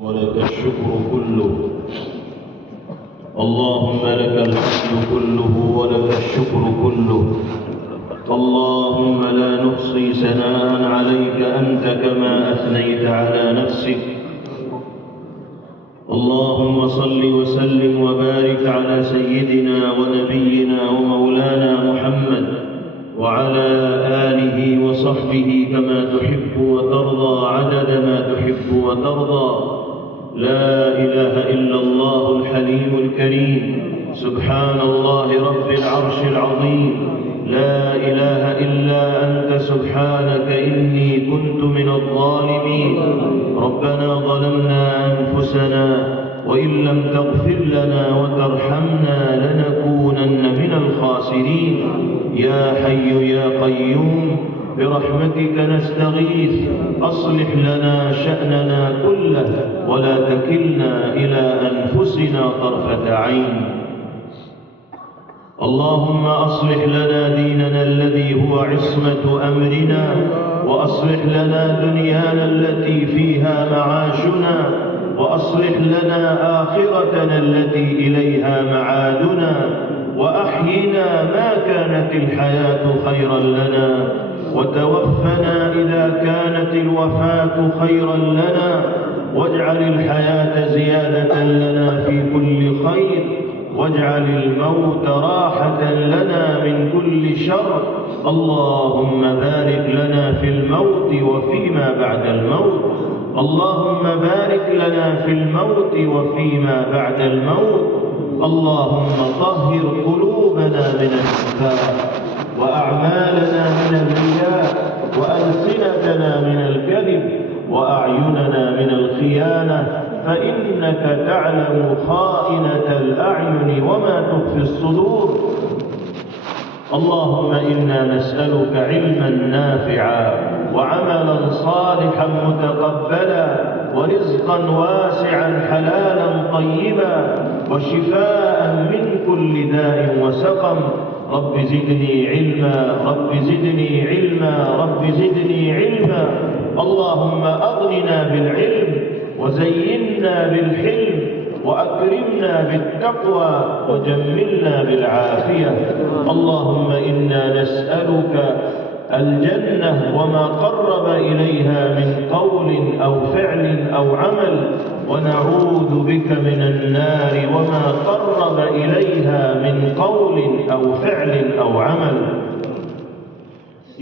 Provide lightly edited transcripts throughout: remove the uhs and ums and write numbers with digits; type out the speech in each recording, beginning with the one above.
ولك الشكر كله. اللهم لك الحمد كله ولك الشكر كله. اللهم لا نحصي ثناء عليك أنت كما أثنيت على نفسك. اللهم صل وسلم وبارك على سيدنا ونبينا ومولانا محمد وعلى آله وصحبه كما تحب وترضى عدد ما تحب وترضى. لا إله إلا الله الحليم الكريم، سبحان الله رب العرش العظيم. لا إله إلا أنت سبحانك إني كنت من الظالمين. ربنا ظلمنا أنفسنا وإن لم تغفر لنا وترحمنا لنكونن من الخاسرين. يا حي يا قيوم برحمتك نستغيث، أصلح لنا شأننا كله ولا تكلنا إلى أنفسنا طرفة عين. اللهم أصلح لنا ديننا الذي هو عصمة أمرنا، وأصلح لنا دنيانا التي فيها معاشنا، وأصلح لنا آخرتنا التي إليها معادنا، وأحينا ما كانت الحياة خيرا لنا، وتوفنا إذا كانت الوفاة خيرا لنا، واجعل الحياة زيادة لنا في كل خير، واجعل الموت راحة لنا من كل شر. اللهم بارك لنا في الموت وفيما بعد الموت. اللهم بارك لنا في الموت وفيما بعد الموت. اللهم طهر قلوبنا من النفاق، وأعمالنا من الرياء، وألسنتنا من الكذب، وأعيننا من الخيانة، فإنك تعلم خائنة الأعين وما تخفي الصدور. اللهم إنا نسألك علما نافعا وعملا صالحا متقبلا ورزقا واسعا حلالا طيبا وشفاء من كل داء وسقم. رب زدني علما، رب زدني علما، رب زدني علما. اللهم أغننا بالعلم وزينا بالحلم وأكرمنا بالتقوى وجملنا بالعافية. اللهم إنا نسألك الجنة وما قرب إليها من قول أو فعل أو عمل، ونعوذ بك من النار وما قرب إليها من قول أو فعل أو عمل.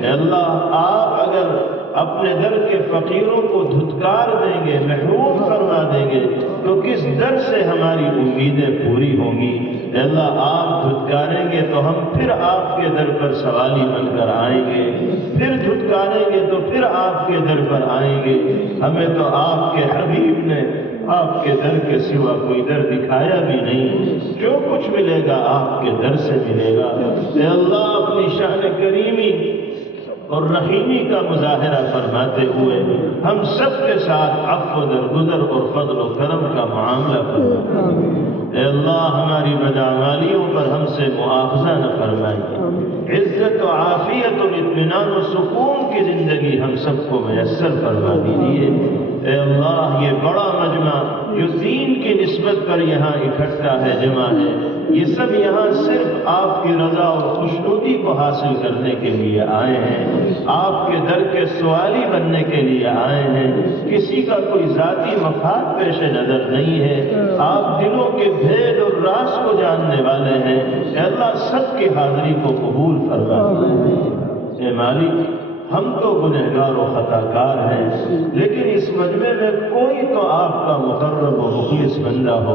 اے اللہ آپ اگر اپنے در کے فقیروں کو دھتکار دیں گے، محروم فرما دیں گے، تو کس در سے ہماری امیدیں پوری ہوں گی؟ اے اللہ آپ دھتکاریں گے تو ہم پھر آپ کے در پر سوالی بن کر آئیں گے، پھر دھتکاریں گے تو پھر آپ کے در پر آئیں گے۔ ہمیں تو آپ کے حبیب نے آپ کے در کے سوا کوئی در دکھایا بھی نہیں، جو کچھ ملے گا آپ کے در سے ملے گا۔ اے اللہ اپنی شان کریمی اور رحیمی کا مظاہرہ فرماتے ہوئے ہم سب کے ساتھ عفو درگزر اور فضل و کرم کا معاملہ فرما۔ اے اللہ ہماری بدعمالیوں پر ہم سے مؤاخذہ نہ فرمائیے، عزت و عافیت اور اطمینان و سکون کی زندگی ہم سب کو میسر فرما دیجیے۔ اے اللہ یہ بڑا مجمع جو دین کی نسبت پر یہاں اکٹھا ہے، جمع ہے، یہ سب یہاں صرف آپ کی رضا اور خوشنودی کو حاصل کرنے کے لیے آئے ہیں، آپ کے در کے سوالی بننے کے لیے آئے ہیں، کسی کا کوئی ذاتی مفاد پیش نظر نہیں ہے، آپ دلوں کے بھید اور راز کو جاننے والے ہیں۔ اے اللہ سب کی حاضری کو قبول فرما۔ اے مالک ہم تو گنہگار و خطا کار ہیں، لیکن اس مجمع میں کوئی تو آپ کا مقرب و مخلص بندہ ہو۔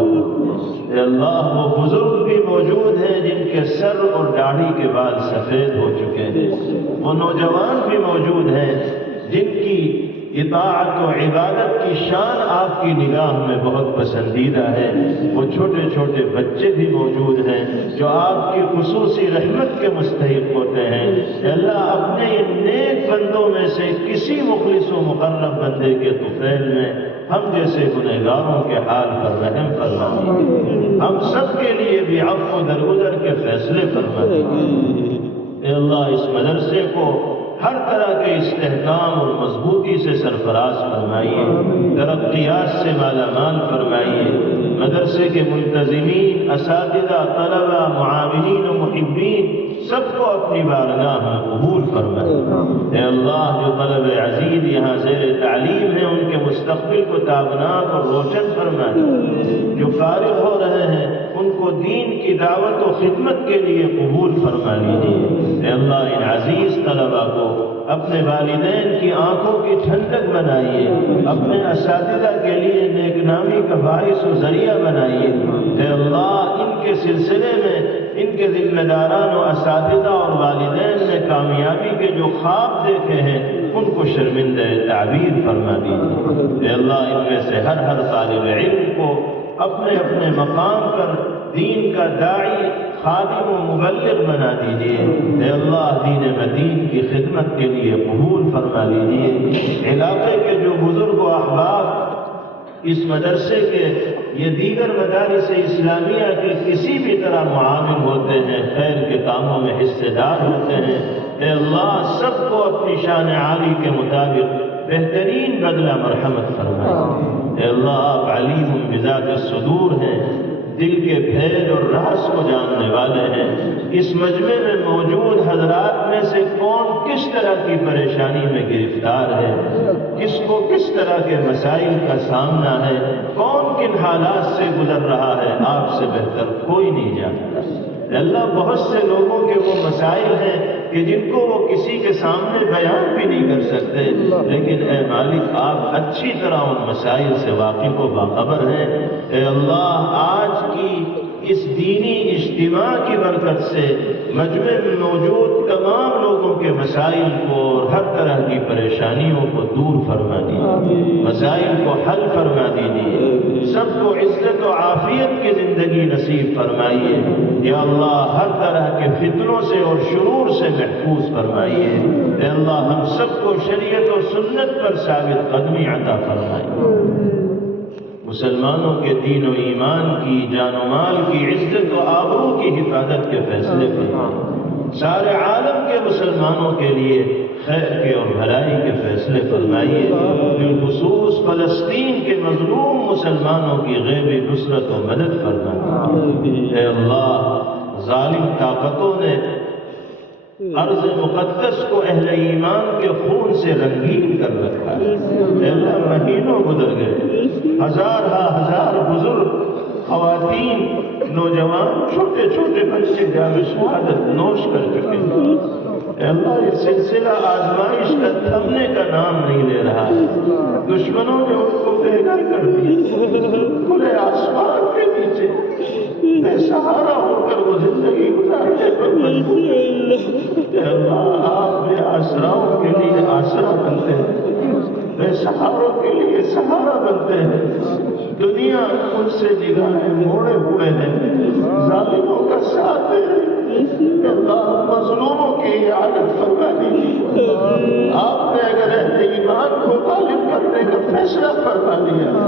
اے اللہ وہ بزرگ بھی موجود ہیں جن کے سر اور داڑھی کے بال سفید ہو چکے ہیں، وہ نوجوان بھی موجود ہیں جن کی اطاعت و عبادت کی شان آپ کی نگاہ میں بہت پسندیدہ ہے، وہ چھوٹے چھوٹے بچے بھی موجود ہیں جو آپ کی خصوصی رحمت کے مستحق ہوتے ہیں۔ اے اللہ اپنے ان نیک بندوں میں سے کسی مخلص و مقرب بندے کے طفیل میں ہم جیسے گنہگاروں کے حال پر رحم فرما، ہم سب کے لیے بھی عفو درگزر کے فیصلے فرما۔ اے اللہ اس مدرسے کو ہر طرح کے استحکام اور مضبوطی سے سرفراز فرمائیے، ترقیات سے مالا مال فرمائیے، مدرسے کے منتظمین، اساتذہ، طلبہ، معاونین و محبین سب کو اپنی بارگاہ میں قبول فرمائے۔ اے اللہ جو طلب عزیز یہاں زیر تعلیم ہیں ان کے مستقبل کو تابناک اور روشن فرمائے، جو فارغ ہو رہے ہیں ان کو دین کی دعوت و خدمت کے لیے قبول فرما لیجیے۔ اے اللہ ان عزیز طلبہ کو اپنے والدین کی آنکھوں کی ٹھنڈک بنائیے، اپنے اساتذہ کے لیے نیک نامی کا باعث و ذریعہ بنائیے۔ اے اللہ ان کے سلسلے میں ان کے ذمہ داران و اساتذہ اور والدین نے کامیابی کے جو خواب دیکھے ہیں ان کو شرمندہ تعبیر فرما دیجیے۔ اے اللہ ان میں سے ہر طالب علم کو اپنے اپنے مقام پر دین کا داعی، خادم و مبلغ بنا دیجیے۔ اے اللہ دین مدین کی خدمت کے لیے قبول فرما لیجیے۔ علاقے کے جو بزرگ و احباب اس مدرسے کے یہ دیگر مدارس اسلامیہ کے کسی بھی طرح معاون ہوتے ہیں، خیر کے کاموں میں حصے دار ہوتے ہیں، اے اللہ سب کو اپنی شان عالی کے مطابق بہترین بدلہ مرحمت فرمائے۔ اے اللہ آپ علیم بذات الصدور ہیں، دل کے بھید اور راز کو جاننے والے ہیں۔ اس مجمع میں موجود حضرات میں سے کون کس طرح کی پریشانی میں گرفتار ہے، کس کو کس طرح کے مسائل کا سامنا ہے، کون کن حالات سے گزر رہا ہے، آپ سے بہتر کوئی نہیں جانتا۔ اللہ بہت سے لوگوں کے وہ مسائل ہیں کہ جن کو وہ کسی کے سامنے بیان بھی نہیں کر سکتے، لیکن اے مالک آپ اچھی طرح ان مسائل سے واقف و باخبر ہیں۔ اے اللہ آج کی اس دینی اجتماع کی برکت سے مجمع میں موجود تمام لوگوں کے مسائل کو اور ہر طرح کی پریشانیوں کو دور فرما دیجیے، مسائل کو حل فرما دیجیے، سب کو عزت و عافیت کی زندگی نصیب فرمائیے۔ یا اللہ ہر طرح کے فتنوں سے اور شرور سے محفوظ فرمائیے۔ اے اللہ ہم سب کو شریعت و سنت پر ثابت قدمی عطا فرمائیے۔ مسلمانوں کے دین و ایمان کی، جان و مال کی، عزت و آبرو کی حفاظت کے فیصلے فرمائیے۔ سارے عالم کے مسلمانوں کے لیے خیر کے اور بھلائی کے فیصلے فرمائیے۔ بالخصوص فلسطین کے مظلوم مسلمانوں کی غیبی نصرت و مدد فرمائیے۔ اے اللہ ظالم طاقتوں نے ارض مقدس کو اہل ایمان کے خون سے رنگین کر رکھا ہے۔ اے اللہ مہینوں گزر گئے، ہزار بزرگ، خواتین، نوجوان، چھوٹے چھوٹے بچے جام شہادت نوش کر چکے ہیں۔ اے اللہ یہ سلسلہ آزمائش کا تھمنے کا نام نہیں لے رہا ہے، دشمنوں نے ان کو بے گھر کر دیا، کھلے آسمان کے نیچے بے سہارا ہو کر وہ زندگی گزارنے پر مجبور ہے۔ اے اللہ آپ بے آسراؤں کے لیے آسرا بنتے ہیں، بے سہاروں کے لیے سہارا بنتے ہیں۔ دنیا ان سے نگاہیں موڑے ہوئے ہیں، ظالموں کا ساتھ دے رہی ہے۔ اللہ مظلوموں کی عادت فرما دیجیے۔ آپ نے اگر اہل ایمان کو غالب کرنے کا فیصلہ فرما دیا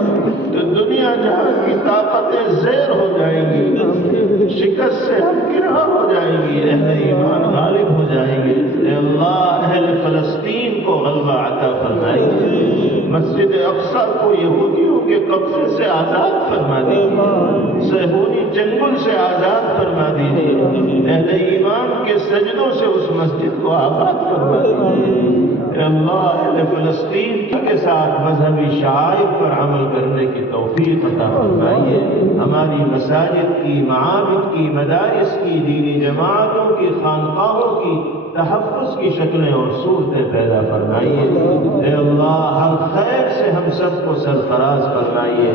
تو دنیا جہاں کی طاقتیں زیر ہو جائیں گی، شکست سے ہمکنار ہو جائیں گی، اہل ایمان غالب ہو جائیں گے۔ اے اللہ اہل فلسطین کو غلبہ عطا فرمائیے، مسجد اقصی کو یہودیوں کے قبضے سے آزاد فرما دیجیے، صہیونی چنگل سے آزاد فرما دیجیے، اہل ایمان کے سجدوں سے اس مسجد کو آباد فرما دیجیے۔ اے اللہ اہل فلسطین کے ساتھ مذہبی شعائر پر عمل کرنے کی توفیق عطا فرمائیے، ہماری مساجد کی، معابد کی، مدارس کی، دینی جماعتوں کی، خانقاہوں کی تحفظ کی شکلیں اور صورتیں پیدا فرمائیے۔ اے اللہ ہر خیر سے ہم سب کو سرفراز فرمائیے،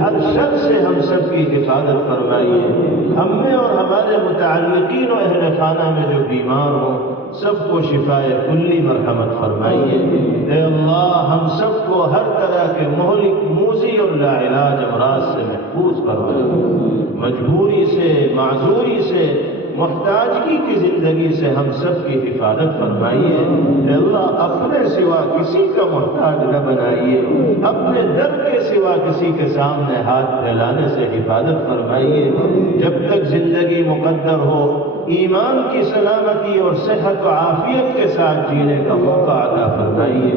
ہر شر سے ہم سب کی حفاظت فرمائیے، ہم میں اور ہمارے متعلقین و اہل خانہ میں جو بیمار ہوں سب کو شفائے کلی مرحمت فرمائیے۔ اے اللہ ہم سب کو ہر طرح کے مہلک، موذی اور لا علاج امراض سے محفوظ فرمائیے، مجبوری سے، معذوری سے، محتاجگی کی زندگی سے ہم سب کی حفاظت فرمائیے۔ اے اللہ اپنے سوا کسی کا محتاج نہ بنائیے، اپنے در کے سوا کسی کے سامنے ہاتھ پھیلانے سے حفاظت فرمائیے۔ جب تک زندگی مقدر ہو ایمان کی سلامتی اور صحت و عافیت کے ساتھ جینے کا موقع عطا فرمائیے۔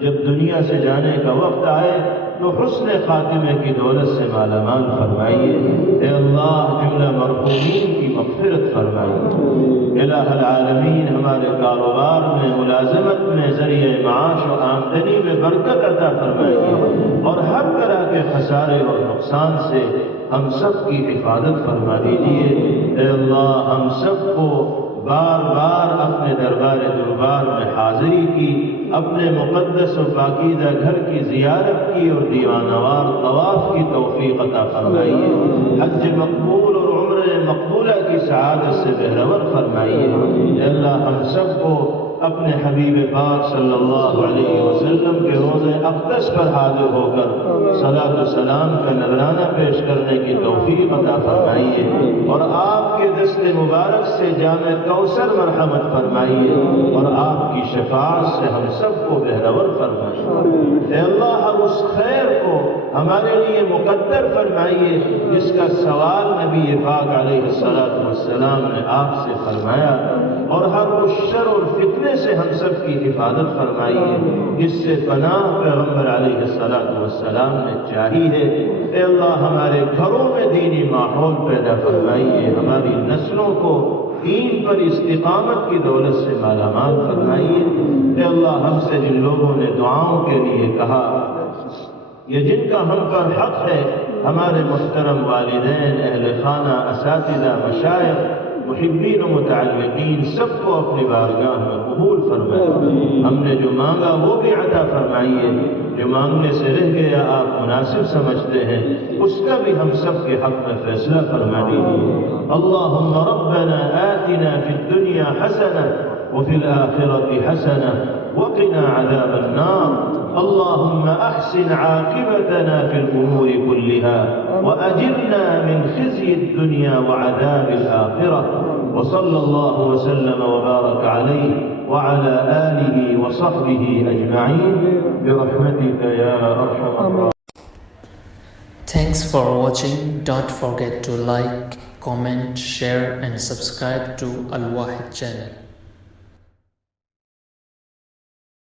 جب دنیا سے جانے کا وقت آئے تو حسن خاتمے کی دولت سے مالا مال فرمائیے۔ اے اللہ جملہ مرحومین کی مغفرت فرمائیے۔ الہ العالمین ہمارے کاروبار میں، ملازمت میں، ذریعہ معاش و آمدنی میں برکت عطا فرمائیے، اور ہر طرح کے خسارے اور نقصان سے ہم سب کی حفاظت فرما دیجیے۔ اے اللہ ہم سب کو بار بار اپنے دربار میں حاضری کی، اپنے مقدس و پاکیزہ گھر کی زیارت کی اور دیوانوار طواف کی توفیق عطا فرمائیے۔ حج مقبول اور عمرہ مقبولہ کی سعادت سے بہرور فرمائیے۔ اے اللہ ہم سب کو اپنے حبیب پاک صلی اللہ علیہ وسلم کے روضہ اقدس پر حاضر ہو کر صلاۃ و سلام کا نذرانہ پیش کرنے کی توفیق عطا فرمائیے، اور آپ کے دست مبارک سے جام کوثر مرحمت فرمائیے، اور آپ کی شفاعت سے ہم سب کو بہرور فرمائیے۔ اے اللہ ہم اس خیر کو ہمارے لیے مقدر فرمائیے جس کا سوال نبی پاک علیہ السلام نے آپ سے فرمایا، اور ہر اس شر اور فتنے سے ہم سب کی حفاظت فرمائیے جس سے پناہ پیغمبر علیہ السلام نے چاہی ہے۔ اے اللہ ہمارے گھروں میں دینی ماحول پیدا فرمائیے، ہماری نسلوں کو دین پر استقامت کی دولت سے مالا مال فرمائیے۔ اے اللہ ہم سے جن لوگوں نے دعاؤں کے لیے کہا، یہ جن کا ہم پر حق ہے، ہمارے محترم والدین، اہل خانہ، اساتذہ، مشائخ، محبین و متعلقین، سب کو اپنی بارگاہ میں قبول فرمائیے۔ ہم نے جو مانگا وہ بھی عطا فرمائیے، جو مانگنے سے رہ گیا آپ مناسب سمجھتے ہیں اس کا بھی ہم سب کے حق میں فیصلہ فرما دیجیے۔ اللہم ربنا آتنا فی الدنیا حسنہ وفی الآخرة حسنہ وقنا عذاب النار۔ اللهم أحسن عاقبتنا في الأمور كلها وأجرنا من خزي الدنيا وعذاب الآخرة، وصلى الله وسلم وبارك عليه وعلى آله وصحبه أجمعين برحمتك يا أرحم الراحمين. Thanks for watching. Don't forget to like, comment, share and subscribe to Al Wahid channel.